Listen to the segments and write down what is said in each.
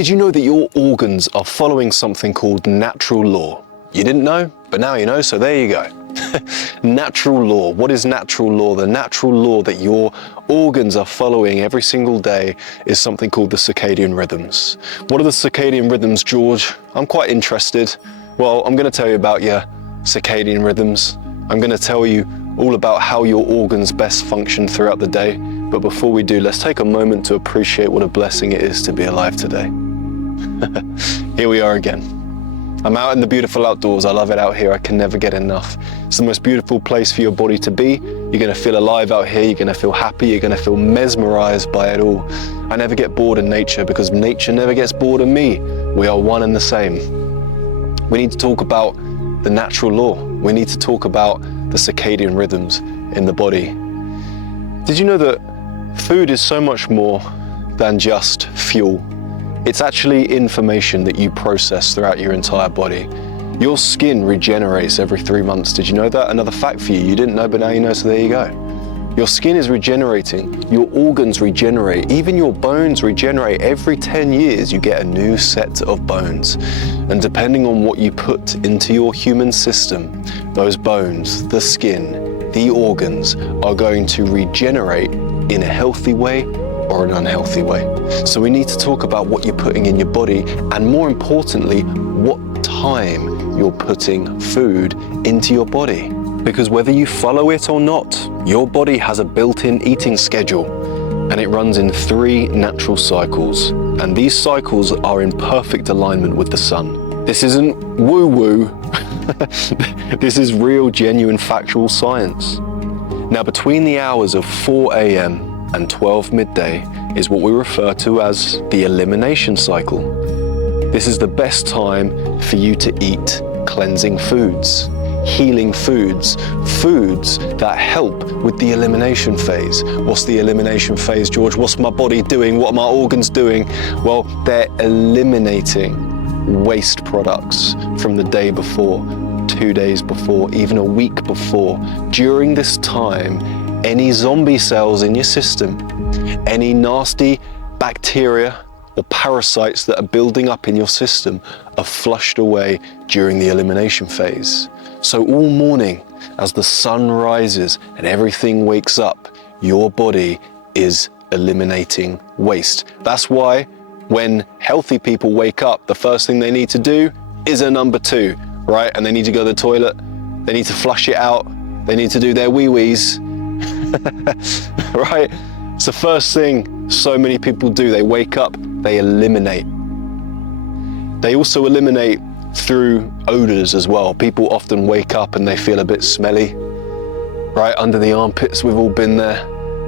Did you know that your organs are following something called natural law? You didn't know, but now you know, so there you go. Natural law. What is natural law? The natural law that your organs are following every single day is something called the circadian rhythms. What are the circadian rhythms, George? I'm quite interested. Well, I'm going to tell you about your circadian rhythms. I'm going to tell you all about how your organs best function throughout the day. But before we do, let's take a moment to appreciate what a blessing it is to be alive today. Here we are again. I'm out in the beautiful outdoors. I love it out here. I can never get enough. It's the most beautiful place for your body to be. You're going to feel alive out here. You're going to feel happy. You're going to feel mesmerized by it all. I never get bored in nature because nature never gets bored of me. We are one and the same. We need to talk about the natural law. We need to talk about the circadian rhythms in the body. Did you know that food is so much more than just fuel? It's actually information that you process throughout your entire body. Your skin regenerates every 3 months. Did you know that? Another fact for you. You didn't know, but now you know, so there you go. Your skin is regenerating. Your organs regenerate. Even your bones regenerate. Every 10 years, you get a new set of bones. And depending on what you put into your human system, those bones, the skin, the organs are going to regenerate in a healthy way or an unhealthy way. So we need to talk about what you're putting in your body, and more importantly, what time you're putting food into your body. Because whether you follow it or not, your body has a built-in eating schedule, and it runs in 3 natural cycles. And these cycles are in perfect alignment with the sun. This isn't woo-woo. This is real, genuine, factual science. Now, between the hours of 4 a.m. and 12 midday is what we refer to as the elimination cycle. This is the best time for you to eat cleansing foods, healing foods, foods that help with the elimination phase. What's the elimination phase, George? What's my body doing? What are my organs doing? Well, they're eliminating waste products from the day before, 2 days before, even a week before. During this time, any zombie cells in your system, any nasty bacteria or parasites that are building up in your system are flushed away during the elimination phase. So all morning, as the sun rises and everything wakes up, your body is eliminating waste. That's why when healthy people wake up, the first thing they need to do is a number 2, right? And they need to go to the toilet, they need to flush it out, they need to do their wee-wees. Right? It's the first thing so many people do. They wake up, they eliminate. They also eliminate through odors as well. People often wake up and they feel a bit smelly, right? Under the armpits, we've all been there,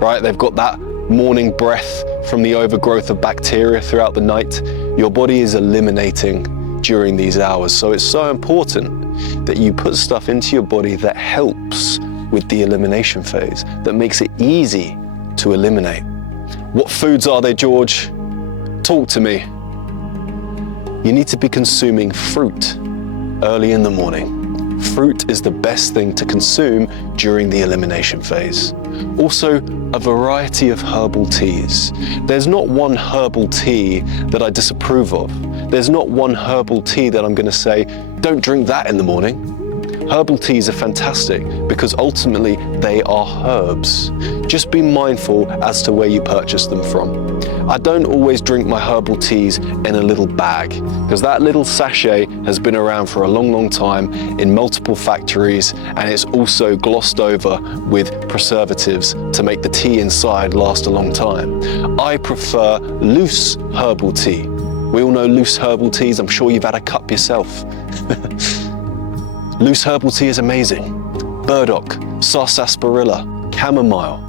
right? They've got that morning breath from the overgrowth of bacteria throughout the night. Your body is eliminating during these hours. So it's so important that you put stuff into your body that helps with the elimination phase, that makes it easy to eliminate. What foods are they, George? Talk to me. You need to be consuming fruit early in the morning. Fruit is the best thing to consume during the elimination phase. Also, a variety of herbal teas. There's not one herbal tea that I disapprove of. There's not one herbal tea that I'm going to say, don't drink that in the morning. Herbal teas are fantastic because ultimately they are herbs. Just be mindful as to where you purchase them from. I don't always drink my herbal teas in a little bag because that little sachet has been around for a long, long time in multiple factories, and it's also glossed over with preservatives to make the tea inside last a long time. I prefer loose herbal tea. We all know loose herbal teas. I'm sure you've had a cup yourself. Loose herbal tea is amazing. Burdock, sarsaparilla, chamomile,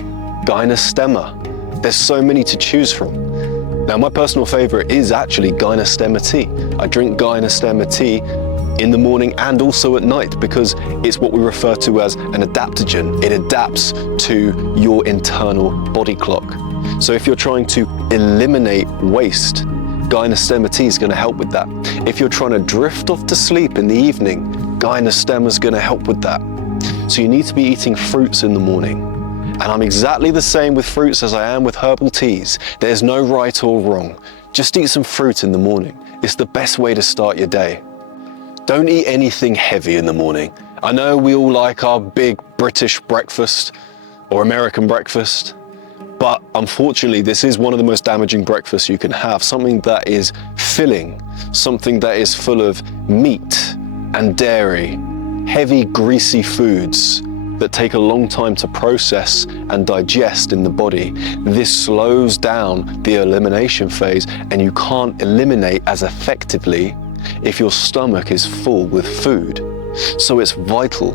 gynostemma. There's so many to choose from. Now, my personal favorite is actually gynostemma tea. I drink gynostemma tea in the morning and also at night because it's what we refer to as an adaptogen. It adapts to your internal body clock. So if you're trying to eliminate waste, gynostemma tea is going to help with that. If you're trying to drift off to sleep in the evening, gynostemma is going to help with that. So you need to be eating fruits in the morning. And I'm exactly the same with fruits as I am with herbal teas. There's no right or wrong. Just eat some fruit in the morning. It's the best way to start your day. Don't eat anything heavy in the morning. I know we all like our big British breakfast or American breakfast, but unfortunately this is one of the most damaging breakfasts you can have. Something that is filling, something that is full of meat and dairy, heavy greasy foods that take a long time to process and digest in the body. This slows down the elimination phase, and you can't eliminate as effectively if your stomach is full with food. So it's vital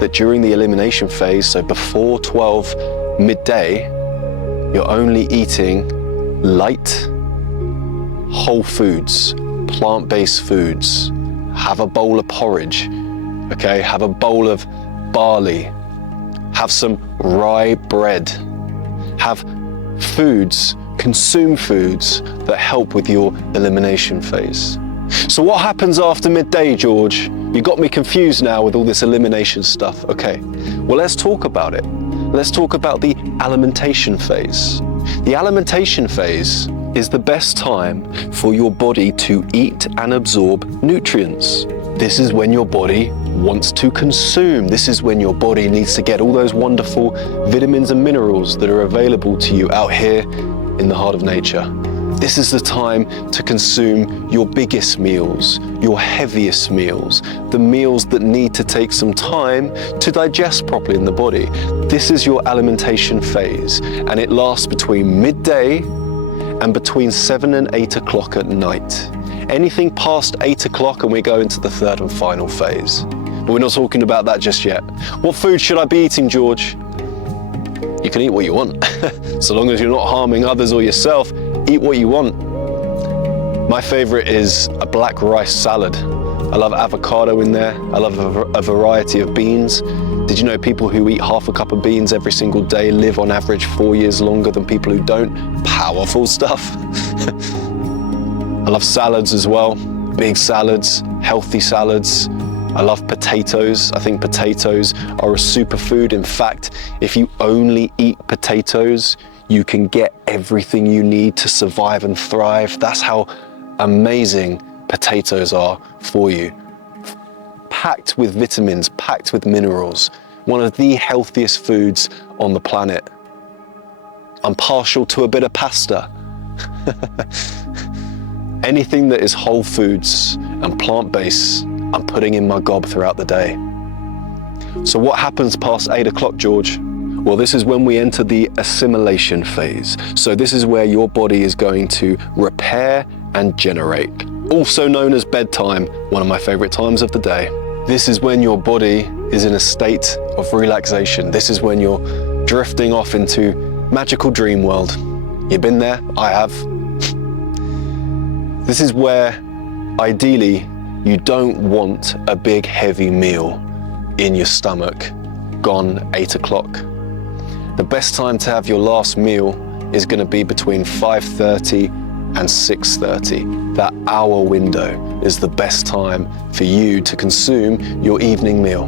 that during the elimination phase, so before 12 midday, you're only eating light, whole foods, plant-based foods. Have a bowl of porridge, okay? Have a bowl of barley. Have some rye bread. Have foods, consume foods that help with your elimination phase. So what happens after midday, George? You got me confused now with all this elimination stuff. Okay, well, let's talk about it. Let's talk about the alimentation phase. The alimentation phase is the best time for your body to eat and absorb nutrients. This is when your body wants to consume. This is when your body needs to get all those wonderful vitamins and minerals that are available to you out here in the heart of nature. This is the time to consume your biggest meals, your heaviest meals, the meals that need to take some time to digest properly in the body. This is your alimentation phase, and it lasts between midday and between 7 and 8 o'clock at night. Anything past 8 o'clock and we go into the third and final phase. But we're not talking about that just yet. What food should I be eating, George? You can eat what you want. So long as you're not harming others or yourself, eat what you want. My favorite is a black rice salad. I love avocado in there. I love a variety of beans. Did you know people who eat half a cup of beans every single day live on average 4 years longer than people who don't? Powerful stuff. I love salads as well. Big salads, healthy salads. I love potatoes. I think potatoes are a superfood. In fact, if you only eat potatoes, you can get everything you need to survive and thrive. That's how amazing potatoes are for you. Packed with vitamins, packed with minerals. One of the healthiest foods on the planet. I'm partial to a bit of pasta. Anything that is whole foods and plant-based, I'm putting in my gob throughout the day. So what happens past 8 o'clock, George? Well, this is when we enter the assimilation phase. So this is where your body is going to repair and generate. Also known as bedtime, one of my favorite times of the day. This is when your body is in a state of relaxation. This is when you're drifting off into magical dream world. You've been there? I have. This is where, ideally, you don't want a big heavy meal in your stomach, gone 8 o'clock. The best time to have your last meal is going to be between 5:30 and 6:30. That hour window is the best time for you to consume your evening meal,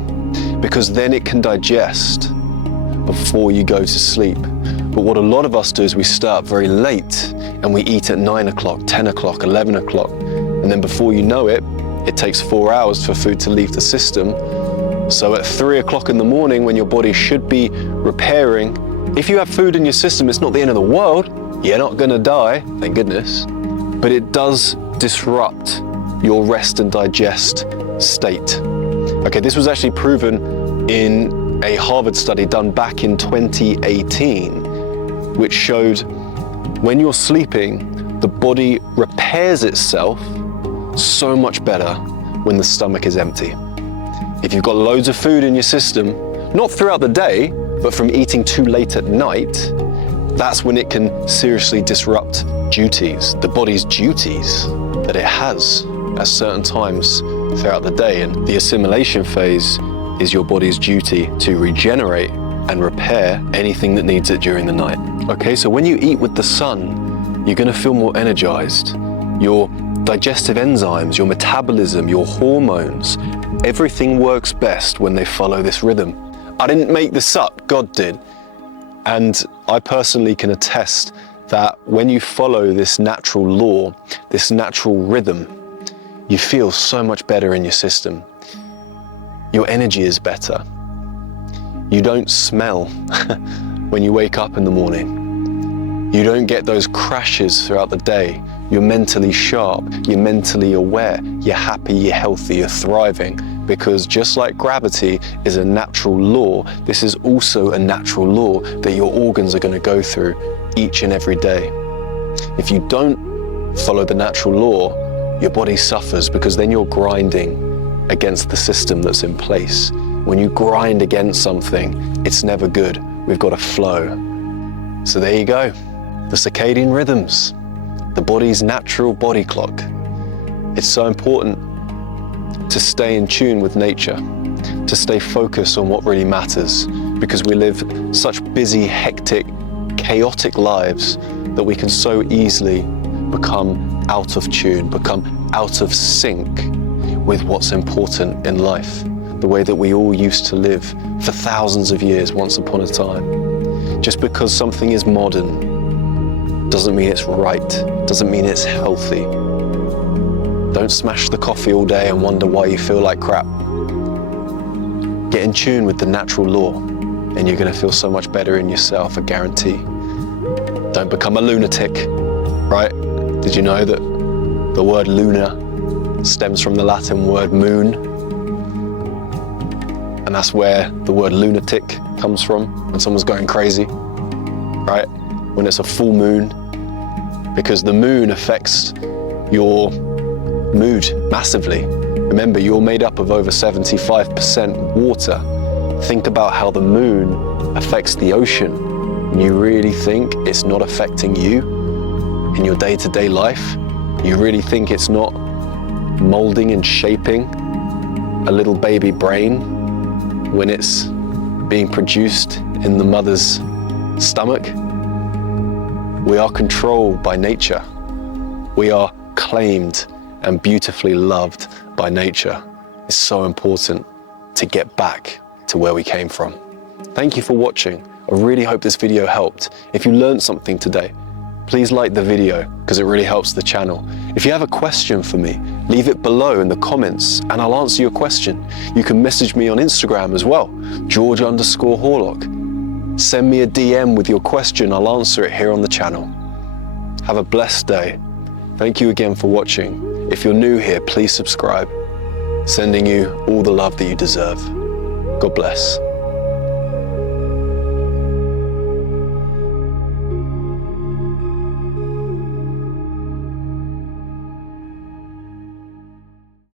because then it can digest before you go to sleep. But what a lot of us do is we start very late and we eat at 9 o'clock, 10 o'clock, 11 o'clock. And then before you know it, it takes 4 hours for food to leave the system. So at 3 o'clock in the morning, when your body should be repairing, if you have food in your system, it's not the end of the world. You're not gonna die, thank goodness. But it does disrupt your rest and digest state. Okay, this was actually proven in a Harvard study done back in 2018, which showed when you're sleeping, the body repairs itself so much better when the stomach is empty. If you've got loads of food in your system, not throughout the day, but from eating too late at night, that's when it can seriously disrupt duties, the body's duties that it has at certain times throughout the day. And the assimilation phase is your body's duty to regenerate and repair anything that needs it during the night. Okay, so when you eat with the sun, you're gonna feel more energized. Your digestive enzymes, your metabolism, your hormones, everything works best when they follow this rhythm. I didn't make this up, God did. And I personally can attest that when you follow this natural law, this natural rhythm, you feel so much better in your system. Your energy is better. You don't smell when you wake up in the morning. You don't get those crashes throughout the day. You're mentally sharp, you're mentally aware, you're happy, you're healthy, you're thriving. Because just like gravity is a natural law, this is also a natural law that your organs are going to go through each and every day. If you don't follow the natural law, your body suffers, because then you're grinding against the system that's in place. When you grind against something, it's never good. We've got to flow. So there you go, the circadian rhythms, the body's natural body clock. It's so important to stay in tune with nature, to stay focused on what really matters, because we live such busy, hectic, chaotic lives that we can so easily become out of tune, become out of sync with what's important in life, the way that we all used to live for thousands of years once upon a time. Just because something is modern doesn't mean it's right, doesn't mean it's healthy. Don't smash the coffee all day and wonder why you feel like crap. Get in tune with the natural law and you're going to feel so much better in yourself, I guarantee. Don't become a lunatic, right? Did you know that the word lunar stems from the Latin word moon? And that's where the word lunatic comes from, when someone's going crazy, right? When it's a full moon, because the moon affects your mood massively. Remember, you're made up of over 75% water. Think about how the moon affects the ocean. And you really think it's not affecting you in your day-to-day life? You really think it's not molding and shaping a little baby brain when it's being produced in the mother's stomach? We are controlled by nature. We are claimed and beautifully loved by nature. It's so important to get back to where we came from. Thank you for watching. I really hope this video helped. If you learned something today, please like the video because it really helps the channel. If you have a question for me, leave it below in the comments and I'll answer your question. You can message me on Instagram as well, George_Horlock. Send me a DM with your question. I'll answer it here on the channel. Have a blessed day. Thank you again for watching. If you're new here, please subscribe. Sending you all the love that you deserve. God bless.